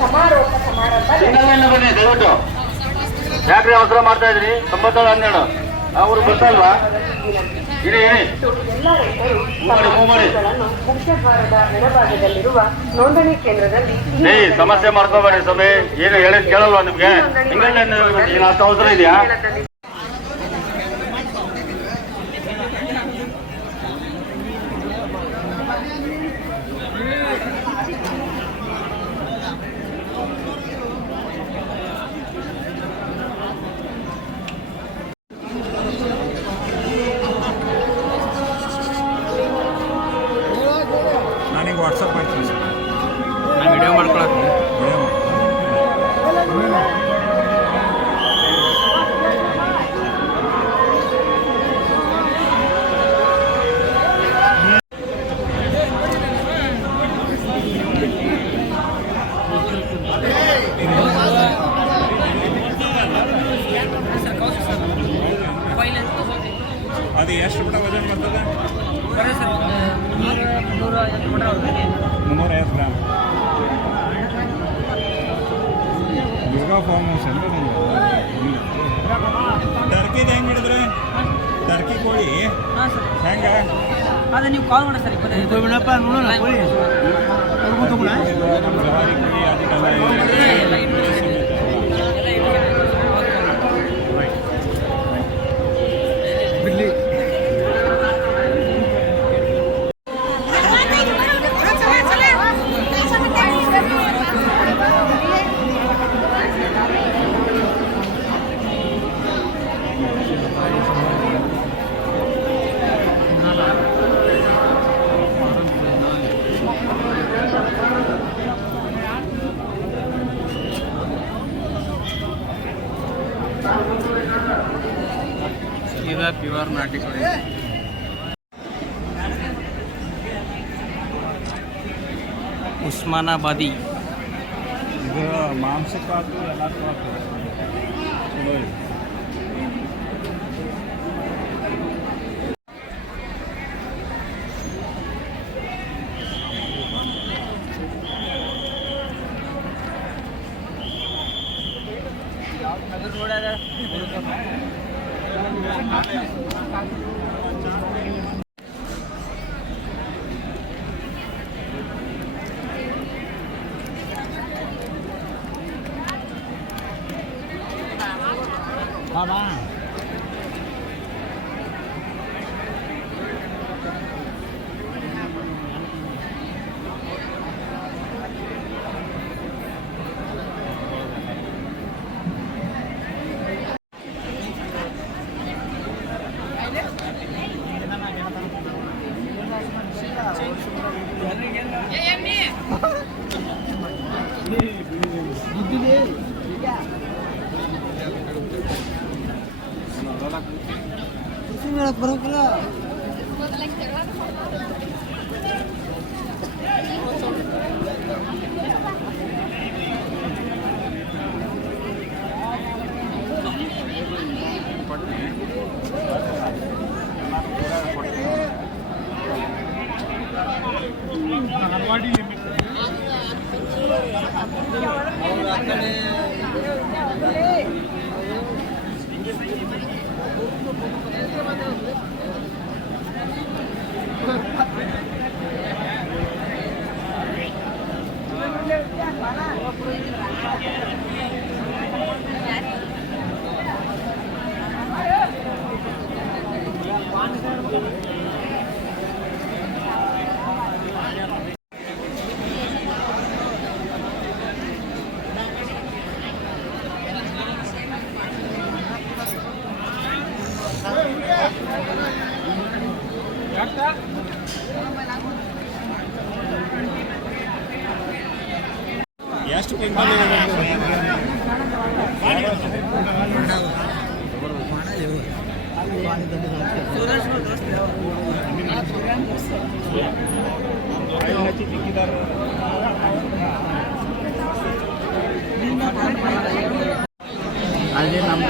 ಸಮಾರೋಪ ಸಮಾರಂಭ ಬನ್ನಿ ದಯವಿಟ್ಟು. ಯಾಕ್ರಿ ಅವಸರ ಮಾಡ್ತಾ ಇದ್ರಿ? 9712 ಅವರು ಗೊತ್ತಲ್ವಾ? ಇರಿ ಎಲ್ಲ ರೈತರು ಮುಖ್ಯ ದ್ವಾರದ ಎಡಭಾಗದಲ್ಲಿರುವ ನೋಂದಣಿ ಕೇಂದ್ರದಲ್ಲಿ ಸಮಸ್ಯೆ ಮಾಡ್ಕೋಬೇಡಿ ಸಭೆ. ಏನು ಹೇಳಿದ್ ಕೇಳಲ್ವಾ ನಿಮ್ಗೆ? ಹಿಂಗೆ ಅಷ್ಟು ಅವಸರ ಇದೆಯಾ? ನನಗೆ ವಾಟ್ಸಪ್ ಮಾಡ್ತೀನಿ ಸರ್. ನಾನು ವಿಡಿಯೋ ಮಾಡ್ಕೊಳಕ್ಕೆ ಅದು ಎಷ್ಟು ಬಿಟ್ಟ ವಜನ್ ಬರ್ತದೆ? 350 ಗ್ರಾಮ್. ದುರ್ಗಾ ಫಾರ್ಮ್ ಹೌಸ್ ಅಂದ್ರೆ ಟರ್ಕಿದು ಹೆಂಗೆ ಮಾಡಿದ್ರೆ? ಟರ್ಕಿ ಕೋಳಿ ಹೆಂಗೆ? ಅದೇ ನೀವು ಕಾಲ್ ಮಾಡಿ ಸರ್. ಬಿಡಪ್ಪ ನೋಡೋಣ ಕೋಳಿ ಜವಾರಿ ಕೋಳಿ ಅದಕ್ಕೆಲ್ಲ ಬಿಡ್ಲಿ. सीधा प्योर नाटी कोड़ी उस्मानाबादी ಇದು ಮಾಂಸಕ್ಕಾತು ಎಲ್ಲಕ್ಕೂ ಆತು ಚಲೋ ಇದೆ. ಬಾಬಾ ಬರೋಕಿಲ್ಲ. ಎಷ್ಟು ಅದೇ ನಮ್ಮ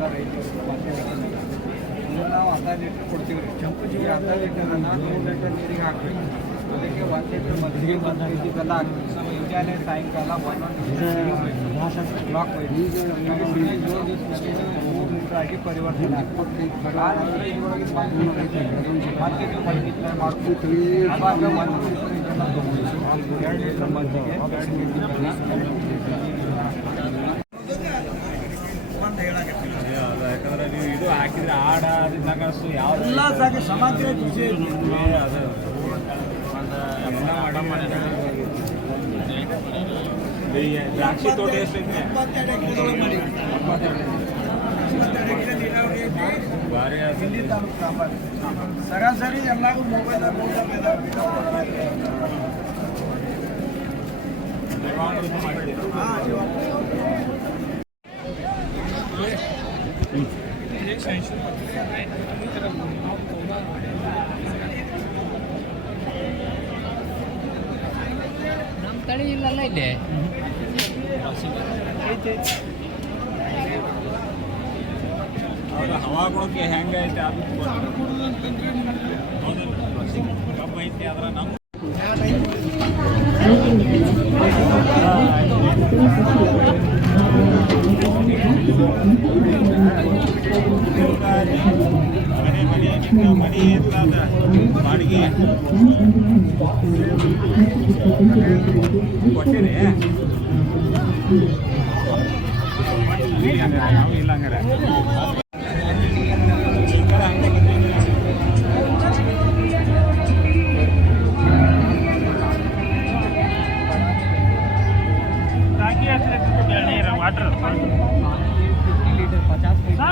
ಎಲ್ಲ ರೈತರು ಮತ್ತೆ ನಾವು 10 ಲೀಟ್ರ್ ಕೊಡ್ತೀವಿ ರೀ. ಕೆಂಪು ಜೀವಿ 10 ಲೀಟರ್ 100 ಲೀಟರ್ ನೀರಿಗೆ ಹಾಕ್ಬೇಕು. ಅದಕ್ಕೆ 1 ಲೀಟ್ರ್ ಮಜ್ಜಿಗೆ 1 ಕೆಜಿ ಬೆಲ್ಲ ಹಾಕ್ಬೇಕು. ಮುಂಜಾನೆ ಸಾಯಂಕಾಲ ಒಂದೊಂದು ಬ್ಲಾಕ್ ಮಾಡಿ 3 ಲೀಟ್ರ್ ಆಗಿ ಪರಿವರ್ತನೆ ಆಗ್ತದೆ. ಆನಂತರ ಇದರೊಳಗೆ ಮತ್ತೆ ನೀವು ಮಜ್ಜಿಗೆ ಮಾಡ್ಕೊತೀವಿ. ಅವಾಗ 1 ಲೀಟ್ರ್ ಇದನ್ನು ತೊಗೊಳ್ಳಿ. 2 ಲೀಟ್ರ್ ಮಜ್ಜಿಗೆ 2 ಲೀಟ್ರ್ ಬೆಲ್ಲ ಯಾಕಂದ್ರೆ ನೀವು ಇದು ಹಾಕಿದ್ರೆ ಆಡ ಅದಕ್ಕಾಗಷ್ಟು ಯಾವ ಎಲ್ಲ ಸಾಕು ಸಮಾಜ ಕೃಷಿ ಅದು ದ್ರಾಕ್ಷಿ ತೋಟ ಎಷ್ಟೈತೆ ಭಾರಿ ಸರಾಸರಿ ಎಲ್ಲರೂ ಮೊಬೈಲ್ ನಮ್ಮ ತಳಿ ಇಲ್ಲಲ್ಲ ಇಲ್ಲಿ ಅವ್ರ ಹವಾಗುಣಕ್ಕೆ ಹೆಂಗೈತೆ ಅದು ಕಬ್ಬು ಐತಿ ಆದ್ರೆ ನಮ್ಮ ಮನೆ ಇರ್ತದ ಬಾಡಿಗೆ ಕೊಟ್ಟಿರಿ ನಾವು ಇಲ್ಲ ಹಂಗಾರೆ वाटर 50 लीटर 50 लीटर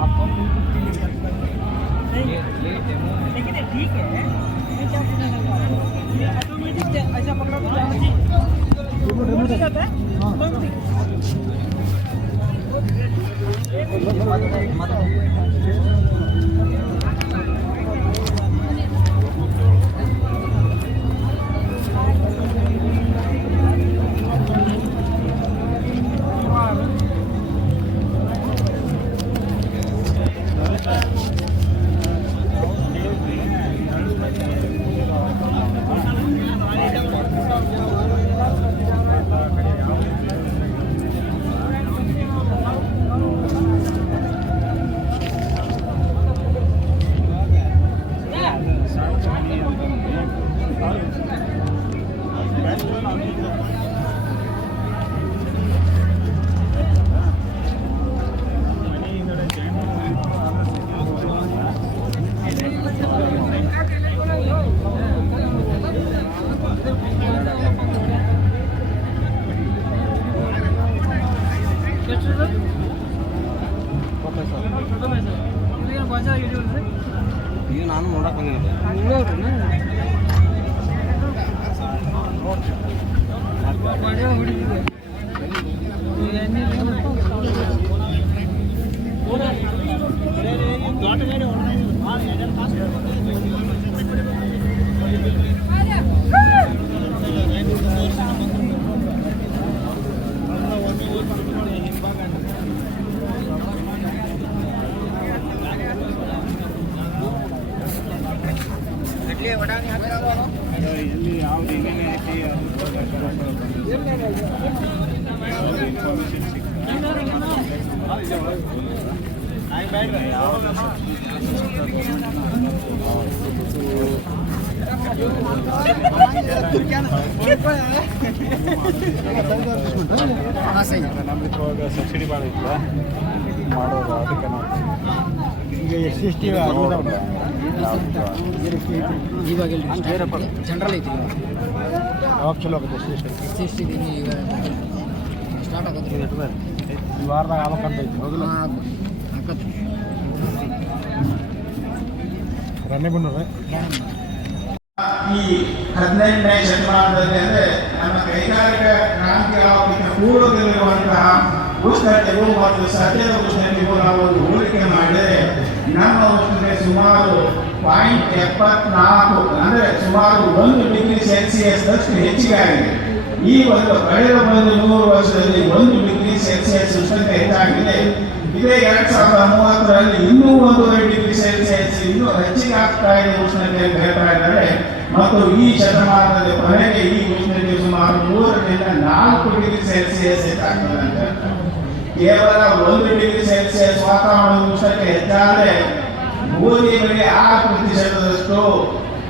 आपको 50 लीटर लेकिन ठीक है मैं क्या ऑटोमेटिक ऐसा पकड़ा तो रिमोट जाता है ಈಗ ನಾನು ನೋಡಕ್ ಬಂದಿಲ್ಲ ಎಲ್ಲಿ ಯಾವ್ದು ಏನೇನು ಐತಿ ನಮ್ದು ಸಬ್ಸಿಡಿ ಭಾಳ ಇತ್ತು ಮಾಡೋದು ಅದಕ್ಕೆ ನಾವು ಈಗ ಎಷ್ಟು ಇವಾಗ ಜನರಲ್ ಐತಿ ಯಾವಾಗ ಚಲೋ ಆಗುತ್ತೆ ಎಷ್ಟು ಈಗ ಸ್ಟಾರ್ಟ್ ಆಗೋದ್ರಿ ಈ ವಾರದಾಗ ಆಗ್ಬೇಕಂತ ಐತಿ ಹೋಗಿಲ್ಲ ಹಾಕತ್ರಿ ರನ್ನೇ ಬಂದದ ಈ 15ನೇ ಶತಮಾನದಲ್ಲಿ ಅಂದರೆ ನಮ್ಮ ಕೈಗಾರಿಕಾ ಕ್ರಾಂತಿ ಆಗೋದಕ್ಕೆ ಪೂರ್ವದಲ್ಲಿರುವಂತಹ ಉಷ್ಣತೆಗೂ ಮತ್ತು ಸದ್ಯದ ಉಷ್ಣತೆಗೂ ನಾವು ಒಂದು ಹೋಲಿಕೆ ಮಾಡಿದರೆ ನಮ್ಮ ಉಷ್ಣತೆ ಸುಮಾರು 0.74 ಅಂದರೆ ಸುಮಾರು 1 ಡಿಗ್ರಿ ಸೆಲ್ಸಿಯಸ್ ಅಷ್ಟು ಹೆಚ್ಚಿಗೆ ಆಗಿದೆ. ಈ ಒಂದು ಕಳೆದ 100 ವರ್ಷದಲ್ಲಿ 1 ಡಿಗ್ರಿ ಸೆಲ್ಸಿಯಸ್ ಉಷ್ಣತೆ ಹೆಚ್ಚಾಗಿದೆ. ಇದೇ 2030ರಲ್ಲಿ ಇನ್ನೂ 1 ಡಿಗ್ರಿ ಸೆಲ್ಸಿಯಸ್ ಇನ್ನೂ ಹೆಚ್ಚಿಗೆ ಆಗ್ತಾ ಇದೆ ಉಷ್ಣತೆ ಅಂತ ಹೇಳ್ತಾ ಇದ್ದಾರೆ. ಮತ್ತು ಈ ಶತಮಾನದ ಕೊನೆಗೆ ಈ ಉಷ್ಣತೆ ಸುಮಾರು 3ರಿಂದ 4 ಡಿಗ್ರಿ ಸೆಲ್ಸಿಯಸ್ ಹೆಚ್ಚಾಗ್ತದೆ ಅಂತ ಹೇಳ್ತಾರೆ. ಕೇವಲ 1 ಡಿಗ್ರಿ ಸೆಲ್ಸಿಯಸ್ ವಾತಾವರಣದ ಉಷ್ಣತೆ ಹೆಚ್ಚಾದರೆ ಗೋಧಿ ಬೆಳೆ 6%,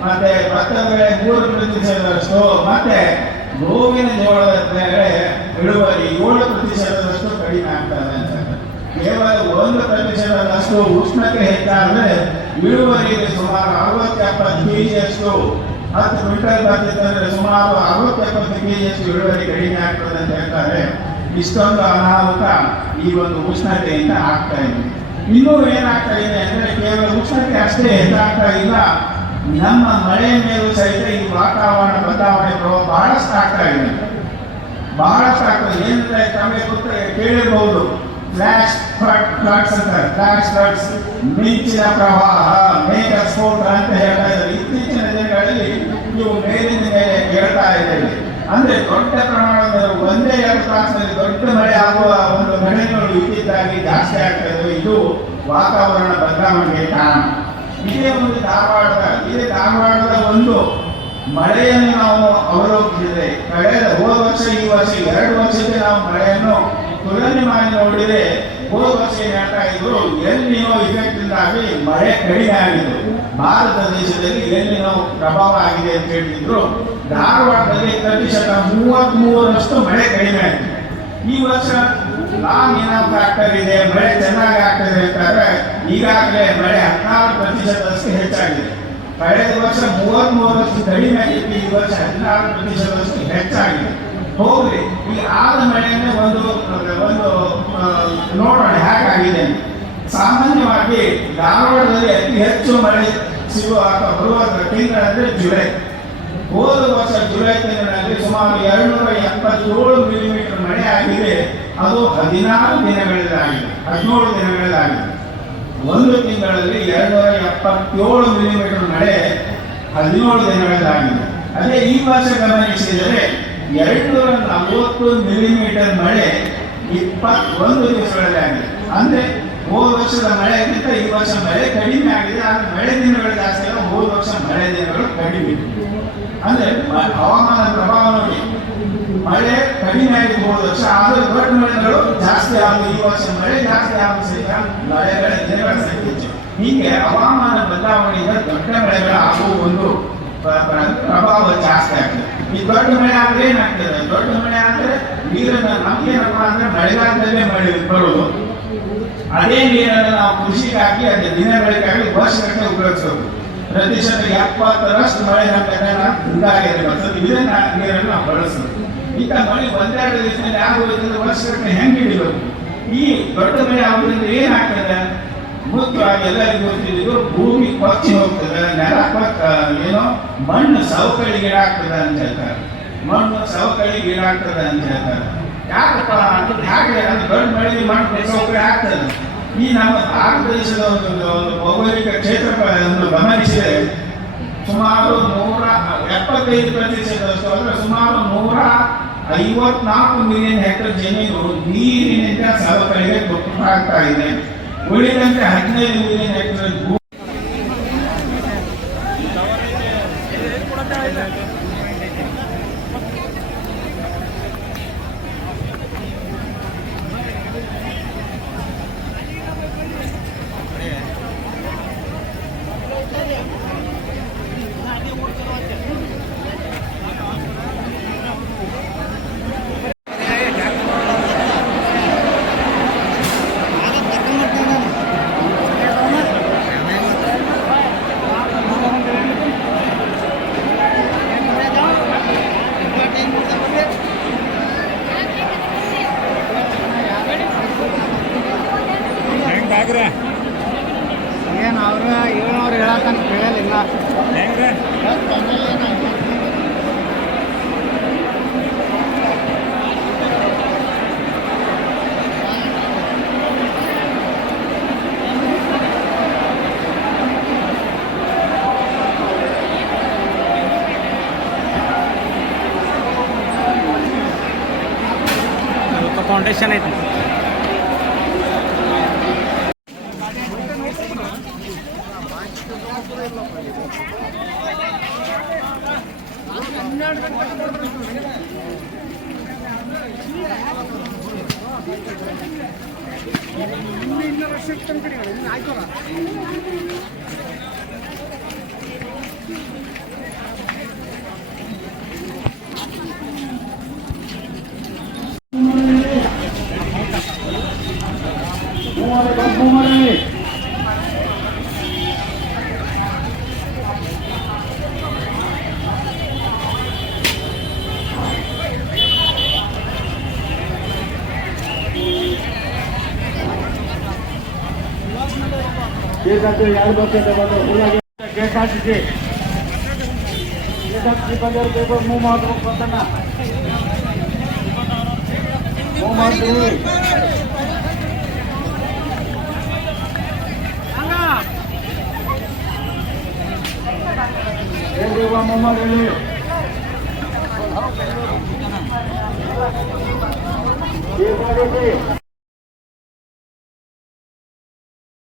ಮತ್ತೆ ಭತ್ತದ ಬೆಳೆ 3%, ಮತ್ತೆ ಗೋವಿನ ಜೋಳದ ಬೆಳೆ ಇಳುವರಿ 7% ಕಡಿಮೆ ಆಗ್ತದೆ ಅಂತ. ಕೇವಲ 1% ಉಷ್ಣತೆ ಹೆಚ್ಚಾದರೆ ಇಳುವರಿಯಲ್ಲಿ ಸುಮಾರು 60-70 ಕೆಜಿಯಷ್ಟು, 10 ಕ್ವಿಂಟಲ್ ಬರ್ತಿತ್ತಂದ್ರೆ ಸುಮಾರು 60-70 ಕೆಜಿಯಷ್ಟು ಇಳುವರಿ ಕಡಿಮೆ ಆಗ್ತದೆ ಅಂತ ಹೇಳ್ತಾರೆ. ಇಷ್ಟೊಂದು ಅನಾಹುತ ಈ ಒಂದು ಉಷ್ಣತೆಯಿಂದ ಆಗ್ತಾ ಇದೆ. ಇನ್ನೂ ಏನಾಗ್ತಾ ಇದೆ ಅಂದ್ರೆ ಕೇವಲ ಉಷ್ಣತೆ ಅಷ್ಟೇ ಹೆಚ್ಚಾಗ್ತಾ ಇಲ್ಲ, ನಮ್ಮ ಮಳೆ ಮೇಲೂ ಸಹಿತ ಈ ವಾತಾವರಣ ಬದಲಾವಣೆ ಪ್ರಭಾವ ಬಹಳಷ್ಟು ಆಗ್ತಾ ಇದೆ. ಬಹಳಷ್ಟು ಆಗ್ತದೆ. ಏನಂದ್ರೆ ತಮಗೆ ಕೇಳಿರಬಹುದು, ಫ್ಲಾಶ್ ಫ್ಲಡ್ಸ್ ಅಂತಾರೆ. ಫ್ಲಾಶ್ ಫ್ಲಡ್ಸ್, ಮಿಂಚಿನ ಪ್ರವಾಹ, ಮೇಘ ಸ್ಫೋಟ ಅಂತ ಹೇಳ್ತಾ ಇದ್ದಾರೆ. ಇತ್ತೀಚಿನ ದಿನಗಳಲ್ಲಿ ನೀವು ಮೇಲಿನ ಮೇಲೆ ಕೇಳ್ತಾ ಇದ್ದೇವೆ. ಅಂದ್ರೆ ದೊಡ್ಡ ಪ್ರಮಾಣದ 1-2 ತಾಸಿನಲ್ಲಿ ದೊಡ್ಡ ಮಳೆ ಆಗುವ ಒಂದು ಘಟನೆಗಳು ಇತ್ತೀಚೆಗೆ ಜಾಸ್ತಿ ಆಗ್ತಾ ಇದ್ದಾವೆ. ಇದು ವಾತಾವರಣ ಬದಲಾವಣೆಗೆ ಕಾರಣ. ಇದೇ ಒಂದು ಧಾರವಾಡದ ಒಂದು ಮಳೆಯನ್ನು ನಾವು ಅವಲೋಕಿಸಿದರೆ ಹೋದ ವರ್ಷ ಈ ವರ್ಷ 2 ವರ್ಷಕ್ಕೆ ನಾವು ಮಳೆಯನ್ನು ತುಲನೆ ಮಾಡಿ ನೋಡಿದರೆ ಹೋದ ವರ್ಷ ಏನ್ ಹೇಳ್ತಾ ಇದ್ರು, ಎಲ್ಲಿನೋ ಇಫೆಕ್ಟ್ ಇಂದಾಗಿ ಮಳೆ ಕಡಿಮೆ ಆಗಿದೆ, ಭಾರತ ದೇಶದಲ್ಲಿ ಎಲ್ಲಿನೋ ಪ್ರಭಾವ ಆಗಿದೆ ಅಂತ ಹೇಳಿದ್ರು. ಧಾರವಾಡದಲ್ಲಿ 33% ಮಳೆ ಕಡಿಮೆ ಆಗಿದೆ. ಈ ವರ್ಷ ಲಾಂಗ್ ಏನೋ ಫ್ಯಾಕ್ಟರ್ ಇದೆ, ಮಳೆ ಚೆನ್ನಾಗಿ ಆಗ್ತದೆ ಅಂತಾರೆ. ಈಗಾಗಲೇ ಮಳೆ 16% ಹೆಚ್ಚಾಗಿದೆ. ಕಳೆದ ವರ್ಷ 33% ಕಡಿಮೆ ಆಗಿತ್ತು, ಈ ವರ್ಷ 16% ಹೆಚ್ಚಾಗಿದೆ. ಹೋಗ್ಲಿ, ಈ ಆದ ಮಳೆಯನ್ನೇ ಒಂದು ನೋಡೋಣ ಹೇಗಾಗಿದೆ. ಸಾಮಾನ್ಯವಾಗಿ ಧಾರವಾಡದಲ್ಲಿ ಅತಿ ಹೆಚ್ಚು ಮಳೆ ಸಿಗುವ ಅಥವಾ ಬರುವ ತಿಂಗಳಂದ್ರೆ ಜುಲೈ. ಹೋದ ವರ್ಷ ಜುಲೈ ತಿಂಗಳಲ್ಲಿ ಸುಮಾರು 277 ಮಿಲಿಮೀಟರ್ ಮಳೆ ಆಗಿದೆ. ಅದು 17 ದಿನಗಳಲ್ಲಾಗಿದೆ. ಒಂದು ತಿಂಗಳಲ್ಲಿ 277 ಮಿಲಿಮೀಟರ್ ಮಳೆ 17 ದಿನಗಳಲ್ಲಾಗಿದೆ. ಅದೇ ಈ ವರ್ಷ ಗಮನಿಸಿದರೆ 240 ಮಿಲಿಮೀಟರ್ ಮಳೆ 21 ದಿವಸಗಳಲ್ಲಿ ಆಗಿದೆ. ಅಂದ್ರೆ ಹೋದ ವರ್ಷದ ಮಳೆಗಿಂತ ಈ ವರ್ಷ ಮಳೆ ಕಡಿಮೆ ಆಗಿದೆ. ಆದ್ರೆ ಮಳೆ ದಿನಗಳು ಜಾಸ್ತಿ ಅಲ್ಲ, ಹೋದ ವರ್ಷ ಮಳೆ ದಿನಗಳು ಕಡಿಮೆ. ಅಂದ್ರೆ ಹವಾಮಾನ ಪ್ರಭಾವ ನೋಡಿ, ಮಳೆ ಕಡಿಮೆ ಆಗಿದೆ ಹೋದ ವರ್ಷ, ಆದ್ರೆ ದೊಡ್ಡ ಮಳೆಗಳು ಜಾಸ್ತಿ ಆಗಿದೆ. ಈ ವರ್ಷ ಮಳೆ ಜಾಸ್ತಿ ಆಗುವ ಸಹಿತ ಮಳೆಗಳ ದಿನಗಳ ಸಂಖ್ಯೆ ಹೆಚ್ಚು. ಹೀಗೆ ಹವಾಮಾನ ಬದಲಾವಣೆಯಿಂದ ದೊಡ್ಡ ಮಳೆಗಳ ಆಗುವ ಒಂದು ಪ್ರಭಾವ ಜಾಸ್ತಿ ಆಗ್ತದೆ. ಈ ದೊಡ್ಡ ಮಳೆ ಆದ್ರೆ ಏನಾಗ್ತದೆ, ದೊಡ್ಡ ಮಳೆ ಆದ್ರೆ ನೀರನ್ನ ನಮ್ಗೇನಪ್ಪ ಅಂದ್ರೆ ಮಳೆಗಾಲದಲ್ಲೇ ಮಳೆ ಬರುವುದು. ಅದೇ ನೀರನ್ನು ನಾವು ಕೃಷಿಗಾಗಿ, ಅದೇ ದಿನಗಳಿಗಾಗಿ ವರ್ಷಗಟ್ಟಲೆ ಉಪಯೋಗಿಸಬೇಕು. ಪ್ರತಿಶತ 70% ಮಳೆ ಇದನ್ನ ನೀರನ್ನು ನಾವು ಬಳಸಬೇಕು. ಈಗ ಮಳೆ 1-2 ದಿವಸದಲ್ಲಿ ಆಗುವುದರಿಂದ ವರ್ಷಗಟ್ಟಲೆ ಹೆಂಗೆ ಹಿಡಿಬೇಕು? ಈ ದೊಡ್ಡ ಮಳೆ ಆಗುವುದರಿಂದ ಏನಾಗ್ತದೆ, ಮುಖ್ಯವಾಗಿ ಎಲ್ಲರಿಗೂ ಗೊತ್ತಿದ್ದು ಭೂಮಿ ಕೊಚ್ಚಿ ಹೋಗ್ತದೆ, ನೆಲ ಏನೋ ಮಣ್ಣು ಸವಕಳಿಗೀಡಾಗ್ತದೆ ಅಂತ ಹೇಳ್ತಾರೆ. ಯಾಕಪ್ಪ ಹಾಗೆ ದೊಡ್ಡ ಮಳೆ ಮಣ್ಣು ಸವಕಳಿ ಆಗ್ತದೆ. ಈ ನಮ್ಮ ಭಾರತ ದೇಶದ ಒಂದು ಭೌಗೋಳಿಕ ಕ್ಷೇತ್ರಗಳನ್ನು ಗಮನಿಸಿದರೆ ಸುಮಾರು 175% ಅಂದ್ರೆ ಸುಮಾರು 154 ಮಿಲಿಯನ್ ಹೆಕ್ಟೇರ್ ಜಮೀನು ನೀರಿನಿಂದ ಸವಕಳಿಗೆ ತುತ್ತಾಗ್ತಾ ಇದೆ. ಉಳಿದಂತೆ 15 ಮಿಲಿಯನ್ ಹೆಕ್ಟೇರ್ ಏನು ಅವರು ಹೇಳಕ್ಕ ಕೇಳಲಿಲ್ಲ. ಹೆಂಗ್ರೆ ಫೌಂಡೇಶನ್ ಐತಿ. KSRTC ಬಂದವರು ಬೇಕು ಮೂವ್ ಮಾಡ್ಬೇಕು ಅಂತಣ್ಣ ಮೂವ್ ಮಾಡ್ತೀವಿ ಮೂವ್ ಮಾಡಿ